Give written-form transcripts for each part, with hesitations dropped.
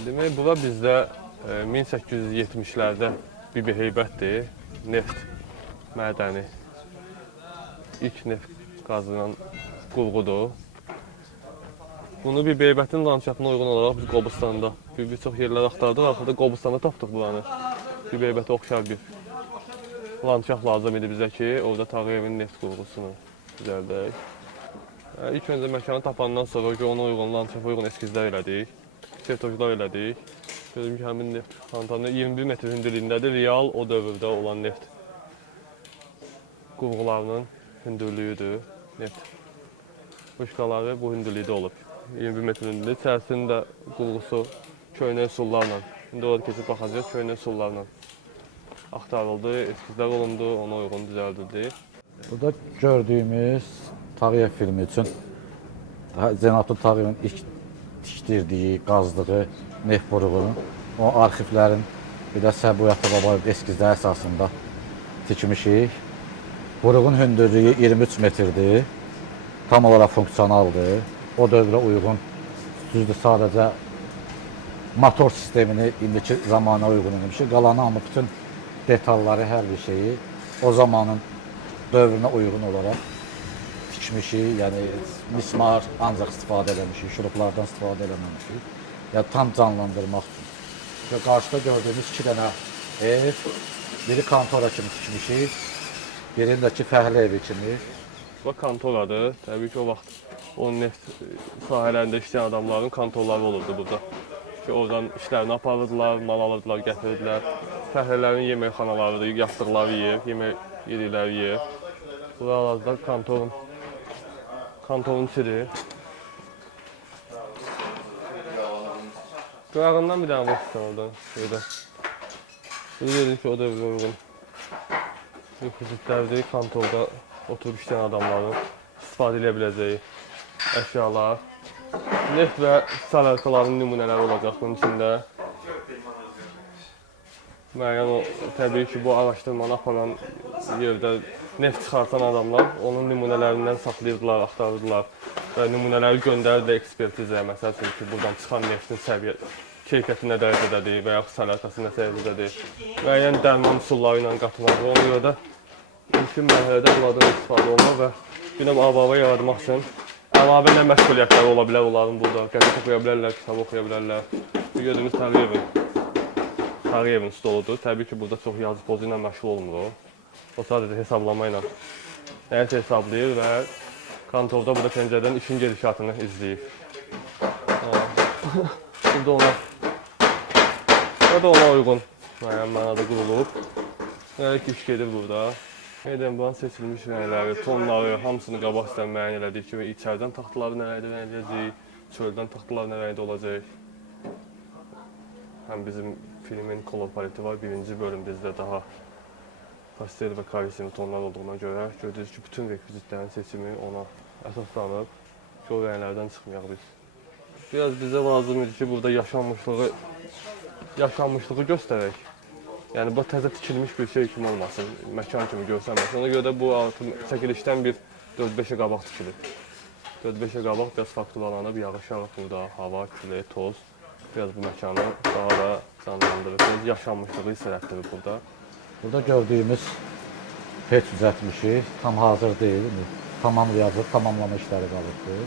Demək, bura bizdə 1870-lərdə bir heybətdir, neft mədəni. İlk neft qazılan qurğudur. Bunu bir heybətin landşaftına uyğun olaraq biz Qobustanda bir çox yerlər axtardıq. Axırda Qobustanda tapdıq buranı. Bir heybətə oxşar bir landşaft lazım idi bizə ki, orada Tağıyevin neft qurğusunu düzəldək. İlk öncə məkanı tapandan sonra ona uyğun landşafa uyğun eskizlər elədik. Sertojlar elədik. Gördüm ki, həmin neft kontanı 21 metr hündürlüyündədir. Real o dövrdə olan neft qurğularının hündürlüyüdür. Neft qışqaları bu hündürlükdə olub. 21 metr hündürlüyü. İçərisində qurğusu köhnə üsullarla, indi orada keçib baxacaq, köhnə üsullarla axtarıldı, eskizlər olundu, ona uyğun düzəldildi. Burada gördüyümüz Tağıyev filmi üçün Zenatun Tağıyevin ilk tikdirdiyi, qazdığı neft boruğunun o arxivlərin bir də Səbuyyatlı Babayev eskizləri əsasında tikmişik. Boruğun hündürlüyü 23 metrdir, tam olaraq funksionaldır. O dövrə uyğun, düzdür, sadəcə motor sistemini indiki zamana uyğun edilmişik. Qalanı amma bütün detalları, hər bir şeyi o zamanın dövrünə uyğun olaraq tikmişik. Yəni mismar ancaq istifadə eləmişik, şuruplardan istifadə eləməmişik. Yəni tam canlandırmaq üçün. Və qarşıda gördüyümüz 2 dənə ev, biri kontora kimi tikmişik, birindəki fəhlə evi kimi. Bu kontoradır. Təbii ki, o vaxt o neft sahələrində işləyən adamların kontorları olurdu burada. Ki, oradan işlərini aparırdılar, mal alırdılar, gətirdilər. Fəhlələrin yeməkxanalarıdır, yatdıqları yer, yemək yedikləri yer. Bura hal-hazırda kantorun içidir. Qırağından bir dənə boş çıxan oradan. Bunu dedik ki, o dövrə uyğun rekvizitlərdir. Kantorda oturub işləyən adamların istifadə edə biləcəyi əşyalar. Neft və salarkaların nümunələri olacaq bunun içində. Müəyyən o, təbii ki, bu araşdırmanı aparan yerdə neft çıxartan adamlar onun nümunələrindən saxlayırdılar, axtarırdılar və nümunələri göndərirdi ekspertizəyə. Məsəl üçün ki, buradan çıxan neftin keyfiyyəti nə dərəcədədir və yaxud salarkası nə səviyyədədir. Müəyyən dərman üsulları ilə qatılmadır. Ona görə də ilkin mərhələdə bunlardan istifadə olmaq və bir növ abava yaratmaq üçün əlavə nə məşğuliyyətləri ola bilər onların burada. Qəzet oxuya bilərlər, kitab oxuya bilərlər. Bu gördüyünüz Tağıyevin stoludur. Təbii ki, burada çox yazı pozu ilə məşğul olmur o. O sadəcə hesablama ilə nəyisə hesablayır və kontorda burada pəncərədən işin gedişatını izləyir. Burada ona uyğun müəyyən mənada qurulub. Nəyə ki, iş gedir burada. Edenbanın seçilmiş rəngləri, tonları, hamısını qabaq istən müəyyən elədik ki, içərdən taxtaları nə rəngdə rəngləyəcək, çöldən taxtalar nə rəngdə olacaq. Həm bizim filmin kolor paleti var, birinci bölüm bizdə daha pastel və kavisini tonlar olduğuna görə gördüyünüz ki, bütün rekvizitlərin seçimi ona əsaslanıb ki, o rənglərdən çıxmayaq biz. Biraz bizə lazım idi ki, burada yaşanmışlığı göstərək. Yəni, bu təzə tikilmiş bir şey kimi olmasın, məkan kimi görsənməsin. Ona görə də bu çəkilişdən bir 4-5'e qabaq tikilib. 4-5'e qabaq biraz fakturalanıb, yağış-yağış burada, hava, külək, toz. Biraz bu məkanı daha da canlandırır, biraz yaşanmışlığı hissələtdirir burada. Burada gördüyümüz peç düzəltmişik, tam hazır deyil, tamamlayacaq, tamamlama işləri qalıbdır.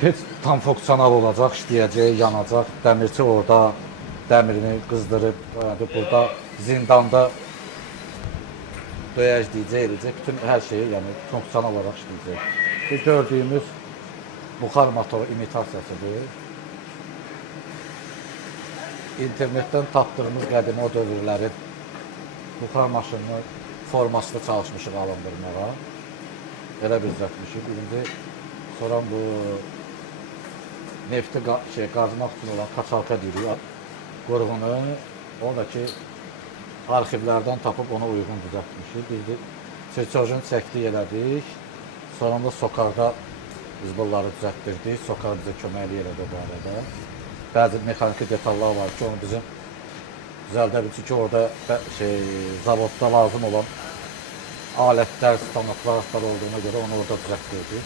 Peç tam funksional olacaq, işləyəcək, yanacaq, dəmirçi orada dəmirini qızdırıb, burada zindanda döyəcləyəcək, eləyəcək, bütün hər şeyi yəni, funksional olaraq işləyəcək. Gördüyümüz buxar motoru imitasiyasıdır. İnternetdən tapdığımız qədimi o dövrlərin buxar maşınının formasında çalışmışıq alındırmağa. Elə bir düzəltmişik. İndi sonra bu nefti qazmaq üçün olan kaçalka deyirik. Qurğunu, o da ki, arxivlərdən tapıb ona uyğun düzəltmişik. Biz de serçojunu çəkdik, elədik. Sonra da sokarda biz bunları düzəltdirdik. Sokar bizə köməkli elədi bu arada. Bəzi mexaniki detallar var ki, onu bizim düzəldə bilir ki, orada zavodda lazım olan alətlər, stanoklar olduğuna görə onu orada düzəltdirdik.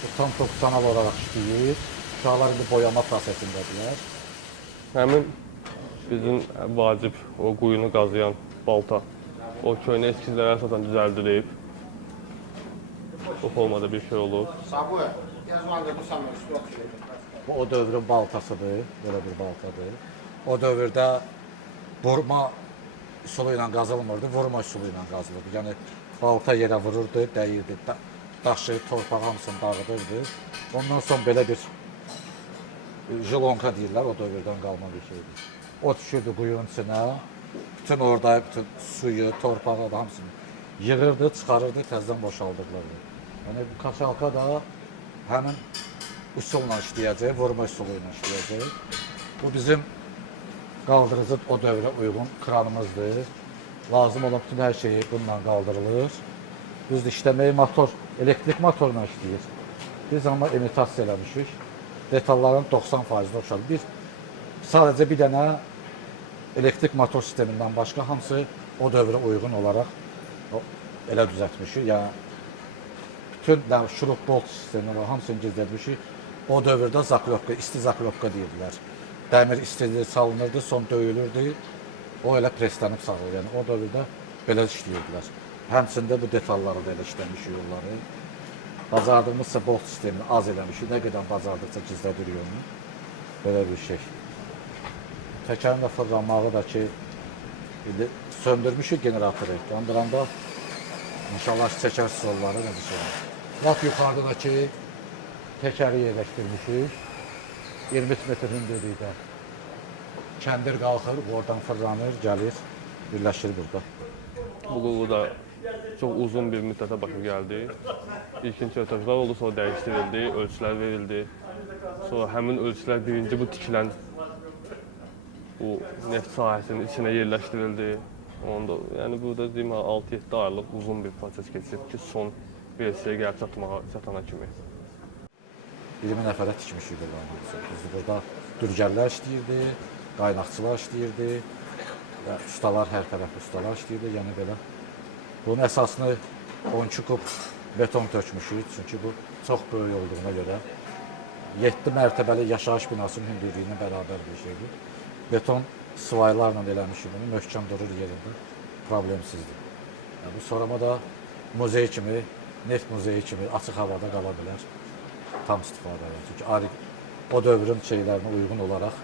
Bu tam 90 olaraq işləyir. uşaqlar indi boyama prosesindədirlər. Həmin bizim vacib o quyunu qazıyan balta. O köhnə eskizlərə əsasən düzəldilib. Bu formada bir şey olub. Bu o dövrün baltasıdır, belə bir baltadır. O dövrdə vurma üsulu ilə qazılmırdı, vurma üsulu ilə qazılırdı. Yəni balta yerə vururdu, dəyirdi, daşı, torpaq hamısını dağıdırdı. Ondan sonra belə bir jilonka deyirlər, o dövrdən qalma bir şeydir. O düşürdü quyunun içinə, bütün orada bütün suyu, torpağı da hamısını yığırdı, çıxarırdı, təzədən boşaldırlardı. Yəni bu kaçalka da həmin üsulla işləyəcək, vurma üsulu ilə işləyəcək. Bu bizim qaldırıcı o dövrə uyğun kranımızdır. Lazım olan bütün hər şeyi bununla qaldırılır. Düzdür, işləməyi motor, elektrik motorla işləyir. Biz amma imitasiya eləmişik. Detalların 90%-ni oxşadır. Sadəcə bir dənə elektrik motor sistemindən başqa hamısı o dövrə uyğun olaraq elə düzəltmişik. Yəni bütün şurup bolt sistemi var, hamısını gizlətmişik. O dövrdə zaklovka, isti zaklovka deyirlər. Dəmir istidir, salınırdı, son döyülürdü. O elə preslənib sağlır. Yəni o dövrdə belə işləyirdilər. Həmçində bu detalları da elə işləmişik yolları. Bacardığımızsa bolt sistemini az eləmişik. Nə qədər bacardıqca gizlədirik onu. Belə bir şey. Təkərin də fırlanmağı da ki, söndürmüşük generatoru. Yandıranda inşallah çəkər solları necə şey. Lap yuxarıda da ki, təkəri yerləşdirmişik. 23 metr hündürlükdə. Kəndir qalxır, oradan fırlanır, gəlir, birləşir burada. Bu qurğu da çox uzun bir müddətə başa gəldi. İlkin çertajlar oldu, sonra dəyişdirildi, ölçülər verildi. Sonra həmin ölçülər birinci bu tikilən bu neft sahəsinin içinə yerləşdirildi. Onda, yəni burada deyim 6-7 aylıq uzun bir proses keçib ki, son versiyaya gəlib çatana kimi. 20 nəfərə tikmişik burada. Biz burada dürgərlər işləyirdi, qaynaqçılar işləyirdi, ustalar, hər tərəf ustalar işləyirdi, yəni belə. Bunun əsasını 12 kub beton tökmüşük, çünki bu çox böyük olduğuna görə 7 mərtəbəli yaşayış binasının hündürlüyünə bərabər bir şeydir. Beton sıvaylarla eləmişik bunu, möhkəm durur yerində, problemsizdir. Yəni, bu sonrama da muzey kimi, neft muzeyi kimi açıq havada qala bilər, tam istifadə edir. Çünki o dövrün şeylərinə uyğun olaraq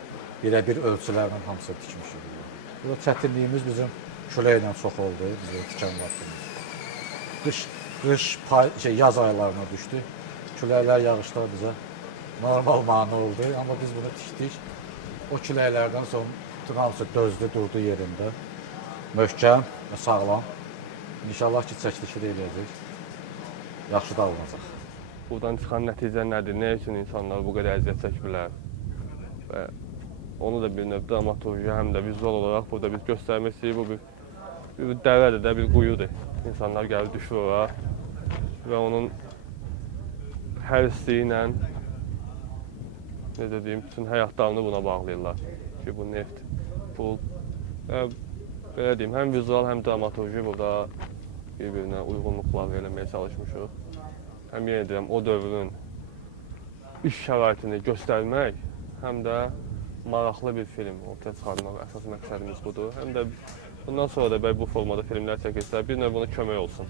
birebir ölçülərlə hamısını tikmişik. Burada çətinliyimiz bizim küləklə çox oldu, bizim tikən vaxtımız. Qış, yaz aylarına düşdü. Küləklər, yağışlar bizə normal mane oldu, amma biz bunu tikdik. O küləklərdən sonra bütün hamısı dözdü, durdu yerində. Möhkəm və sağlam. İnşallah ki, çəkilişi də eləyəcək. Yaxşı da alınacaq. Buradan çıxan nəticə nədir? Nə üçün insanlar bu qədər əziyyət çəkirlər? Və onu da bir növ dramaturji, həm də vizual olaraq burada biz göstərmək istəyirik. Bu bir dərədir də, bir quyudur. İnsanlar gəlib düşür ora və onun hər isteyi ilə, necə deyim, bütün həyatlarını buna bağlayırlar. Ki, bu neft, pul, belə deyim, həm vizual, həm dramaturji burada bir-birinə uyğunluqlar eləməyə çalışmışıq. Həm yenə deyirəm, o dövrün iş şəraitini göstərmək, həm də maraqlı bir film ortaya çıxarmaq əsas məqsədimiz budur. Həm də bundan sonra da bu formada filmlər çəkilsə, bir növ buna kömək olsun.